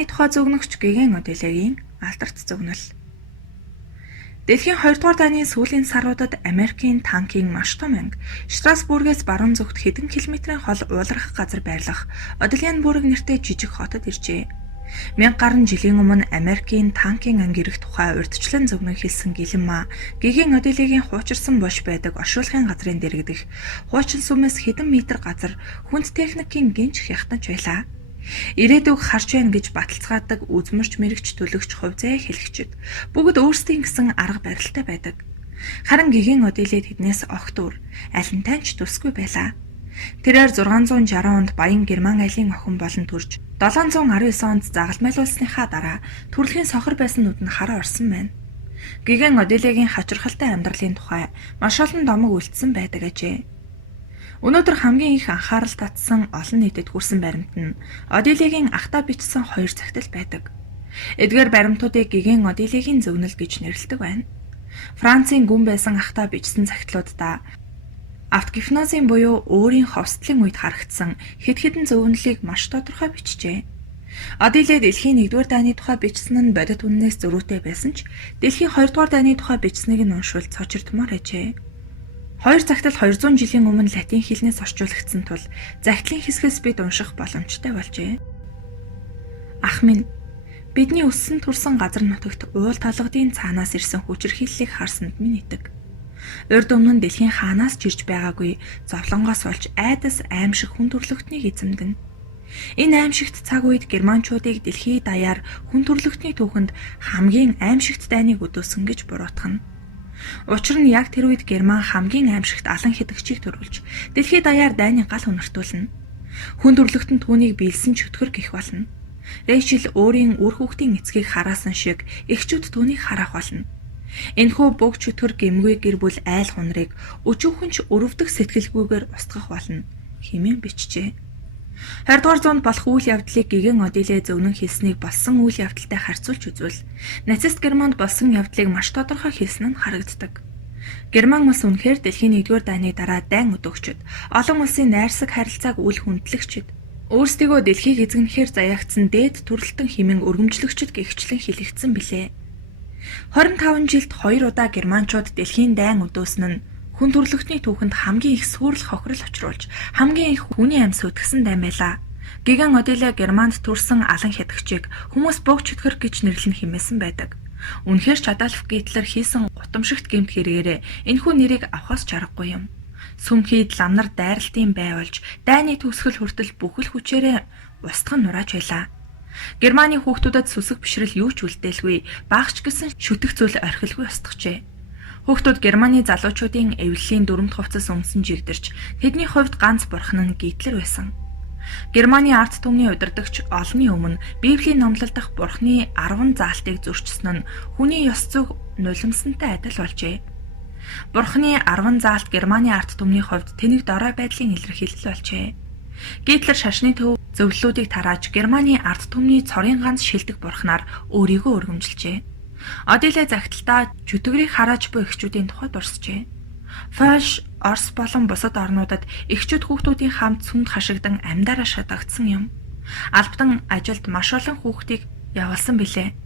дайны тухай зөвгнөгч Геген Одилегийн алдарт зөвнөл. Дэлхийн 2 дугаар дайны сүүлийн саруудад Америкийн танкийн маш том анги Страсбургээс баруун зүгт хэдэн километрийн хол ууларх газар байрлах Одильянбург нэртэй жижиг хотод иржээ. 1000 гаруй жилийн өмнө Америкийн танкийн анги ирэх тухай урьдчилан зөвнөн хэлсэн гэлэн Геген Одилегийн хуучирсан бош байдаг оршуулгын газрын дэрэгдэх хуучин сүмээс хэдэн метр газар хүнд техникийн гинж хятнаж байлаа. Ирээдүг харж байна гэж баталцгаадаг үзмэрч мэрэгч төлөгч хувьзаа хэлэгчид бүгд өөрсдийн гэсэн арга барилтай байдаг. Харин Геген Одиле тэднээс огт өөр аль нь таньч төсгүй байлаа. Тэрээр 660 онд Баян Герман айлын охин болон төрж 719 онд загалмайлуулсныхаа дараа төрөлхийн сохор байсан нүд нь хараа орсон байна. Геген Одилегийн хачирхалтай амьдралын тухай маш олон домог үлдсэн байдаг ажээ. Өнөөдөр хамгийн их анхаарал татсан олон нийтэд хүрсэн баримт нь Одилегийн ахта бичсэн 2 захидал байдаг. Эдгээр баримтуудыг Геген Одилегийн зөвнөл гэж нэрлэдэг байна. Францын гүн байсан ахта бичсэн захидлуудаа автогипнозын буюу өөрийн ховсдлын үед харагдсан хэд хэдэн зөвнөлийг маш тодорхой бичжээ. Одиле дэлхийн 1-р дайны тухай бичсэн нь бодит үннээс зөрүүтэй байсан ч дэлхийн 2-р дайны тухай бичснийг нь уншвал цочирдмоор ажээ. 2 захидал 200 жилийн өмнө латин хэлнээс орчуулагдсан тул захидлын хэсгээс бид унших боломжтой болжээ. Ах минь, бидний өссөн төрсэн газар нутагт уул талгадын цаанаас ирсэн хүчирхийллийг харсанд минь итэг. Урд өмнө нь дэлхийн хаанаас ч ирж байгаагүй зовлонгоос болж айдас аимшиг хүн төрлөختнийг эзэмдэн. Энэ аимшигт цаг үед германчуудыг дэлхий даяар хүн төрлөختний түүхэнд хамгийн аимшигт дайныг өдөөсөн гэж буруутгана. Учир нь яг тэр үед Герман хамгийн аимшигт алан хидэгчийг төрүүлж дэлхий даяар дайны гал үнэртүүлнэ. Хүн төрлөختөнд түүнийг биелсэн чөтгөр гэх болно. Рэйчел өөрийн үр хүүхдийн эцгийг хараасан шиг эхчүүд түүнийг харах болно. Энэхүү бог чөтгөр гэмгүй гэр бүл айл хунрыг өчүүхөнч өрөвдөх сэтгэлгүйгээр устгах болно хэмээн бичжээ. 20 дугаар зуунд болох үйл явдлыг Геген Одиле зөвнөн хэлснийг болсон үйл явдалтай харьцуулж үзвэл нацист Германд болсон явдлыг маш тодорхой хэлсэн нь харагддаг. Герман улс үнэхээр дэлхийн 1-р дайны дараа дайн өдөөгчд, олон улсын найрсаг харилцааг үл хүндлэгчд, өөрсдийгөө дэлхийг эзэгнэхээр заяагцсан дээд төрөлтөн хэмээн өргөмжлөгчд гэгчлэн хэлэгдсэн билээ. 25 жилд 2 удаа германчууд дэлхийн дайн өдөөсөн нь хүн төрлөختний түүхэнд хамгийн их сүрэл хохирол учруулж хамгийн их хүний амьд сүтгсэн дайн байлаа. Геген Одиле Германд төрсэн алан хятагчийг хүмүүс бог чөтгөр гэж нэрлэн хэмээсэн байдаг. Үнэхээр ч Адольф Гитлер хийсэн гутамшигт гэмт хэрэгээрээ энэхүү нэрийг авахаас чаргагүй юм. Сүмхийд ламнар дайралтын байвалж дайны төгсгөл хүртэл бүхэл хүчээрээ устган нурааж байлаа. Германы хүүхдүүдэд сүсэг бишрэл юу ч үлдээлгүй, багч гэсэн шүтэх зүйл орхилгүй устгажээ. Хүүхдүүд Германы залуучуудын эвлэлийн дүрмт хувцас өмсөн жигдэрч тэдний хувьд ганц бурхан нь Гитлер байсан. Германы ард түмний удирдагч олонний өмнө Библийн номлол дах бурханы 10 заалтыг зөрчсөн нь хүний ёс зүйг нулимсантай адил болжээ. Бурханы 10 заалт Германы ард түмний хувьд тэнэг дорой байдлын илэрхийлэл болжээ. Гитлер шашны төв зөвлөлүүдийг тарааж Германы ард түмний цорын ганц шилдэг бурхнаар өөрийгөө өргөмжилжээ. Одиле загталтаа чөтгөрийг харааж буй эхчүүдийн тухайд урсжээ. Фольш, Орос болон бусад орнуудад эхчүүд хүүхдүүдийн хамт сүмд хашигдан амьдараа шатагдсан юм. Албатан ажилд маш олон хүүхдийг явуулсан билээ.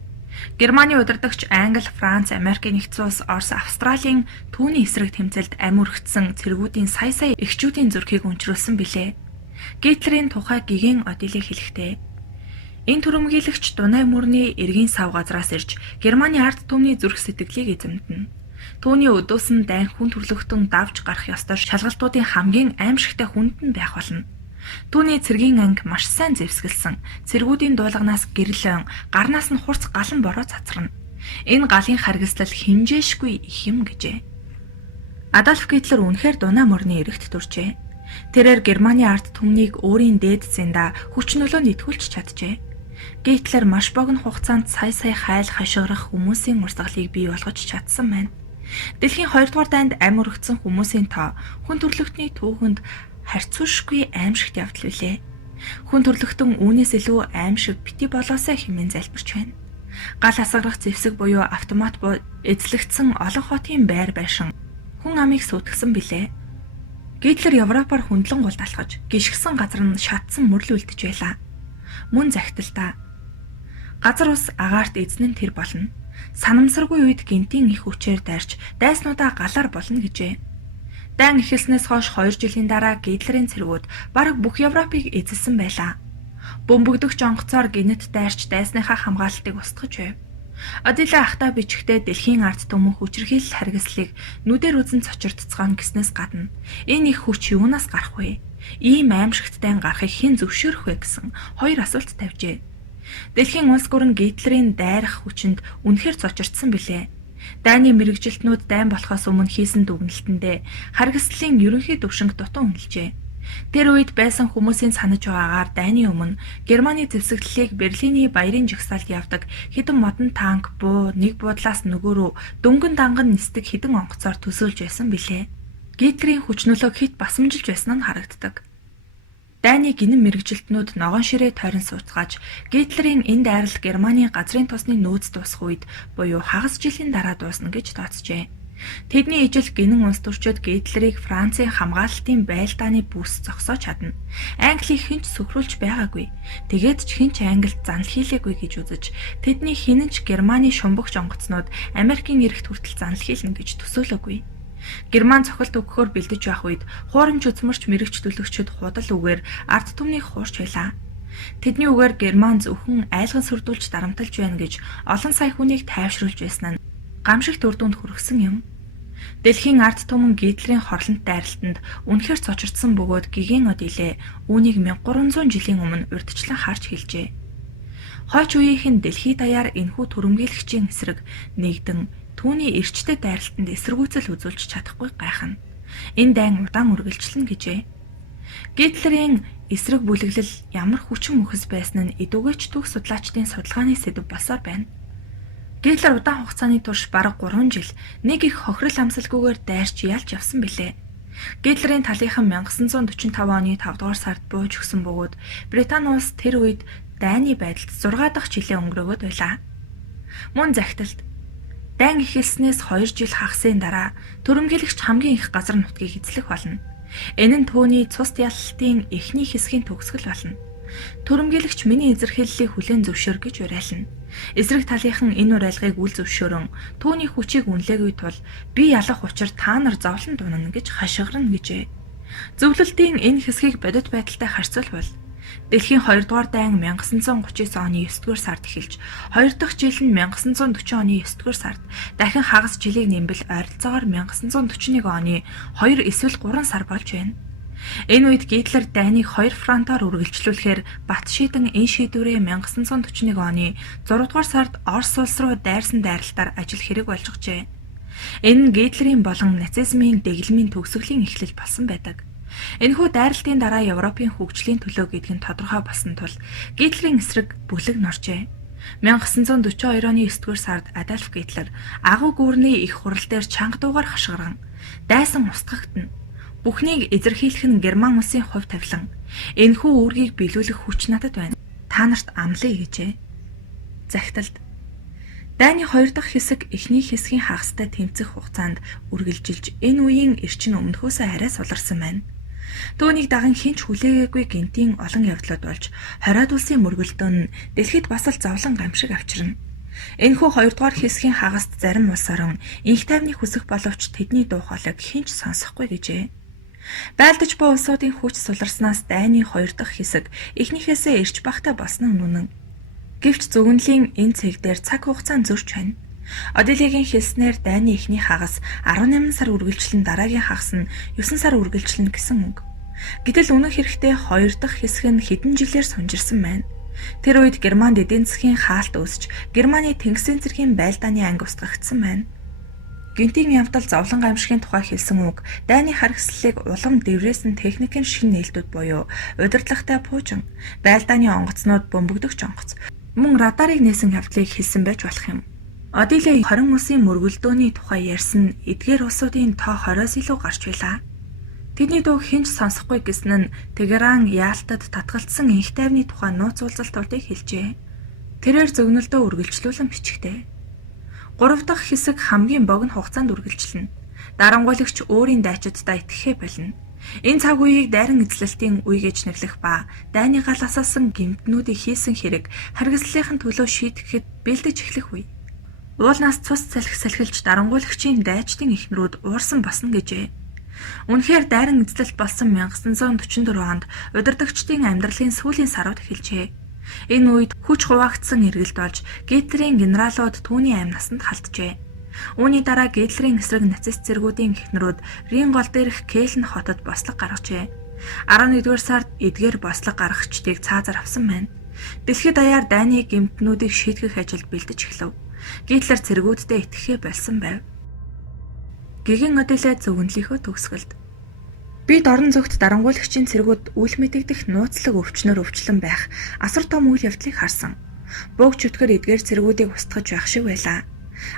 Германы удирдагч Англи, Франц, Америк нэгдсэн улс, Орос, Австралийн түүний эсрэг тэмцэлд амь өргөцсөн цэргүүдийн сая эхчүүдийн зүрхийг өнчрүүлсэн билээ. Гитлерийн тухай Геген Одиле хэлэхдээ энэ түрэмгийлэгч Дунай мөрний эргийн сав газраас ирж Германы ард түмний зүрх сэтгэлийг эзэмдэнэ. Түүний өдөөсөн дайн хүн төрлөختөн давж гарах ёстой шалгалтуудын хамгийн аимшигтай хүнд нь байх болно. Түүний цэргийн анги маш сайн зэвсгэлсэн. Цэргүүдийн дуулганаас гэрлэн, гарнаас нь хурц галан бороо цацрана. Энэ галын харгислал хэмжээшгүй их юм гэжээ. Адольф Гитлер үнэхээр Дунай мөрний эрэгт төржээ. Тэрээр Германы ард түмнийг өөрийн дээд зэнда хүч нөлөөнд итгүүлж чаджээ. Гитлер маш богино хугацаанд сая хайл хашгирах хүмүүсийн урсгалыг бий болгож чадсан байна. Дэлхийн 2 дугаар дайнд амь өргөцсөн хүмүүсийн тоо хүн төрлөختний түүхэнд харьцуулшгүй аимшигт явдал билээ. Хүн төрлөختөн үүнээс илүү аимшиг бити болоосай хэмээн залбирч байна. Гал асгарах зэвсэг буюу автомат эзлэгдсэн олон хотын байр байшин хүн амыг сүтгсэн билээ. Гитлер Европоор хөндлөн гулд алхаж, гიშгсэн газар нь шатсан мөрлөлдөж байлаа. Мөн захидалтаа Газар ус агаарт эзэн нь тэр болно. Санамсаргүй үед гинтийн их хүчээр дайрч дайснуудаа галаар болно гэжээ. Дайн эхэлснээс хойш 2 жилийн дараа Гитлерийн цэргүүд бараг бүх Европыг эзэлсэн байлаа. Бөмбөгдөгч онгоцоор гинэт дайрч дайсныхаа хамгаалалтыг устгаж байв. Адила ахта бичгтээ дэлхийн ард түмэн хүчирхийлэл харгислыг нүдээр үзэн цочирдцгаан гэснээс гадна энэ их хүч юунаас гарах вэ? Ийм аимшигттай гарахыг хэн зөвшөөрөх вэ гэсэн хоёр асуулт тавьжээ. Дэлхийн улс гүрэн Гитлерийн дайрах хүчинд үнэхээр цочирдсан билээ. Дайны мэрэгжилтнүүд дайн болохоос өмнө хийсэн дүгнэлтэндээ харгислалын ерөнхий төвшинг дутуу үнэлжээ. Тэр үед байсан хүмүүсийн санаж байгаагаар дайны өмнө Германы зэвсэгдлийг Берлиний баярын жагсаалд явдаг хэдэн модон танк, буу, нэг буудлаас нөгөө рүү дөнгөн данган нисдэг хэдэн онгоцоор төсөөлж байсан билээ. Гитлерийн хүчнөлөөг хит басамжилж байсан нь харагддаг. Дайны гинэн мэрэгжилтнүүд ногоон ширээ тойрон сууцгааж Гитлерийн энэ дайралт Германы газрын тосны нөөц дуусах үед буюу хагас жилийн дараа дуусна гэж тооцжээ. Тэдний ижил гинэн улс төрчид Гитлерийг Францын хамгаалалтын байлдааны бүс зогсоож чадна. Англи хинч сөхрүүлж байгаагүй. Тэгээд ч хинч Англид занл хийлээгүй гэж үзэж тэдний хинэнч Германы шумбагч онгоцнууд Америкийн эрэгт хүртэл занл хийлнэ гэж төсөөлөөгүй. Герман цохилт өгөхөөр бэлдэж байх үед хуурамч үзмэрч мэрэгч төлөгчид худал үгээр ард түмнийг хуурч байлаа. Тэдний үгээр Герман зөвхөн айлган сүрдүүлж дарамталж байна гэж олон сая хүнийг тайвшруулж байсан нь гамшигт үр дүнд хүргэсэн юм. Дэлхийн ард түмэн Гитлерийн хорлонт дайралтанд үнэхээр цочирдсан бөгөөд Гиген Одиле үүнийг 1300 жилийн өмнө урьдчилан харж хэлжээ. Хойч үеийнхэн дэлхий даяар энэхүү түрэмгийлэгчийн эсрэг нэгдэн түүний эрчтэй дайралтанд эсэргүүцэл үзүүлж чадахгүй гайхна. Энэ дайн удаан үргэлжилнэ гэжээ. Гитлерийн эсрэг бүлэглэл ямар хүчин мөхөс байсан нь эдүгээч түүх судлаачдын судалгааны сэдэв болсоор байна. Гитлер удаан хугацааны турш бараг 3 жил нэг их хохирол амсалгүйгээр дайрч ялж явсан билээ. Гитлерийн талынхан 1945 оны 5 дугаар сард бууж өгсөн бөгөөд Британи улс тэр үед дайны байдалд 6 дахь жилээ өнгөрөөгд байлаа. Мөн захидалд дайн эхэлснээс 2 жил хагасын дараа түрэмгийлэгч хамгийн их газар нутгийг эзлэх болно. Энэ нь түүний цус ялалтын эхний хэсгийн төгсгөл болно. Түрэмгийлэгч миний эзэрхийллийг хүлээн зөвшөөр гэж уриална. Эсрэг талынхан энэ уриалгыг үл зөвшөөрөн түүний хүчийг үнэлээгүй тул би ялах учир та нар зовлон дунана гэж хашгирна гэжээ. Зөвлөлтийн энэ хэсгийг бодит байдалтай харьцуулбал Дэлхийн 2 дугаар дайн 1939 оны 9 дугаар сард эхэлж 2 дахь жил нь 1940 оны 9 дугаар сард дахин хагас жилийг нэмбэл ойролцоогоор 1941 оны 2 эсвэл 3 сар болж байна. Энэ үед Гитлер дайныг 2 фронтоор үргэлжлүүлэхээр бат шийдэн энэ шийдвэрээ 1941 оны 6 дугаар сард Орос улс руу дайрсан дайралтаар ажил хэрэг болж өгчээ. Энэ нь Гитлерийн болон нацизмын дэглэмийн төгсгөлийн эхлэл болсон байдаг. Энэхүү дайралтын дараа Европын хөгжлийн төлөө гэдэг нь тодорхой болсон тул Гитлерийн эсрэг бүлэг норжээ. 1942 оны 9 дугаар сард Адольф Гитлер агуу гүрний их хурал дээр чанга дуугаар хашгиран дайсан устгагдана. Бүхнийг эзэрхийлэх нь Герман улсын хувь тавилан. Энэхүү үүргийг биелүүлэх хүч надад байна. Та нарт амлая гэжээ. Захидалд дайны 2 дахь хэсэг эхний хэсгийн хагастай тэмцэх хугацаанд үргэлжилж энэ үеийн эрчин өмнөхөөсөө арай суларсан байна. Түүнийг даган хинч хүлээгээгүй гинтийн олон явдлууд болж 20-ад улсын мөргөлдөөн нь дэлхийд бас л зовлон гамшиг авчирна. Энэхүү 2 дугаар хэсгийн хагаст зарим улс орон инх тайвныг хүсэх боловч тэдний дуу хоолойг хинч сонсохгүй гэжээ. Байлдаж буй улсуудын хүч суларснаас дайны 2 дахь хэсэг эхнийхээсээ эрч багтай болсон нь үнэн. Гэвч зөвгөнлийн энэ цэг дээр цаг хугацаанд зөрч байна. Одилегийн хэлснээр дайны эхний хагас 18 сар үргэлжлэн дараагийн хагас нь 9 сар үргэлжлэнэ гэсэн үг. Гэтэл үнэн хэрэгтээ 2 дахь хэсэг нь хэдэн жилээр сунжирсан байна. Тэр үед Германд эдийн засгийн хаалт үүсч Германы тэнгисийн цэргийн байлдааны анги устгагдсан байна. Гинтийн явдал зовлон гамшигын тухай хэлсэн үг дайны харгислалыг улам дэврээсэн техникийн шинэ нээлтүүд буюу удирдлагатай пуужин, байлдааны онгоцнууд бөмбөгдөгч онгоц, мөн радарыг нээсэн явдлыг хэлсэн байж болох юм. Одиле 20 улсын мөргөлдөөний тухай ярьсан эдгээр улсуудын тоо 20-оос илүү гарч байлаа. Тэдний дуу хинч сонсохгүй гэсэн нь Тегеран Яалтад татгалцсан инх тайвны тухай нууц уулзалт тулдыг хэлжээ. Тэрээр зөгнөлдөө үргэлжлүүлэн бичгтээ. 3 дахь хэсэг хамгийн богино хугацаанд үргэлжилнэ. Дарамгуулагч өөрийн дайчиддаа итгэхээ болно. Энэ цаг үеийг дайран эзлэлтийн үе гэж нэрлэх ба дайны гал асаасан гэмтнүүдийг хийсэн хэрэг харгислалын төлөө шийдэхэд бэлдэж эхлэх үе. Уулнаас цус салхилж дарангуйлагчийн дайчдын эхнэрүүд уурсан босно гэжээ. Үнэхээр дайран эзлэлт болсон 1944 онд удирдагчдын амьдралын сүүлийн сарууд эхэлжээ. Энэ үед хүч хуваагдсан эргэлт болж Гитлерийн генералууд түүний амь насанд халджээ. Үүний дараа Гитлерийн эсрэг нацист зэргүүдийн эхнэрүүд Рин гол дээрх Кельн хотод бослого гаргажээ. 11-р сард эдгээр бослого гаргагчдыг цаазаар авсан байна. Дэлхийд даяар дайны гэмтнүүдийг шийтгэх ажилд бэлдэж эхлэв. Гитлер цэргүүддээ итгэхээ болсон байв. Гэгээн Одиле зөвгөнлийнхөө төгсгөлд. Бид орон зүгт дарангуйлагчийн цэргүүд үл мэдэгдэх нууцлаг өвчнөр өвчлөн байх асар том үйл явдлыг харсан. Бөг чөтгөр эдгээр цэргүүдийг устгаж байх шиг байлаа.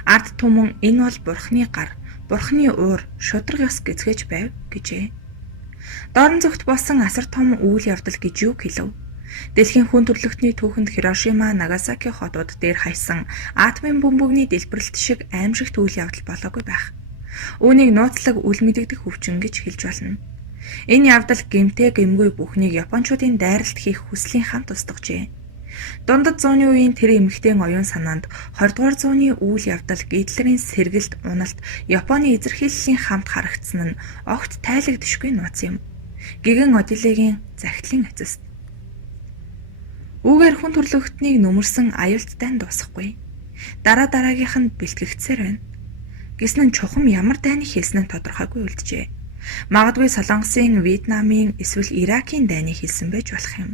Ард түмэн энэ бол бурхны гар, бурхны уур, шудраг ёс гэцгээж байв гэжээ. Дорн зүгт болсон асар том үйл явдал гэж юу хэлв? Дэлхийн хүн төрөлхтний түүхэнд Хирошима, Нагасаки хотууд дээр хаясан атомын бөмбөгний дэлбэрэлт шиг аимшигт үйл явдал болоогүй байх. Үүнийг нууцлаг үл мэдэгдэх өвчин гэж хэлж болно. Энэ явдал гэмтээ гэмгүй бүхнийг Япончуудын дайралт хийх хүслийн хамт устгажээ. Дундад зууны үеийн тэр эмэгтэйн оюун санаанд 20 дугаар зууны үйл явдал Гитлерийн сэргэлт уналт Японы эзэрхийллийн хамт харагдсан нь огт тайлагдшгүй нууц юм. Гэгээн Одилегийн захидлын эцэст. Үүгээр хүн төрлөختнийг нүмерсэн аюулт дайн дуусахгүй. Дараагийнх нь бэлтгэгдсээр байна. Гэсэн нь чухам ямар дайныг хэлсэн нь тодорхойгүй үлджээ. Магадгүй Солонгосын, Вьетнамын эсвэл Иракийн дайныг хэлсэн байж болох юм.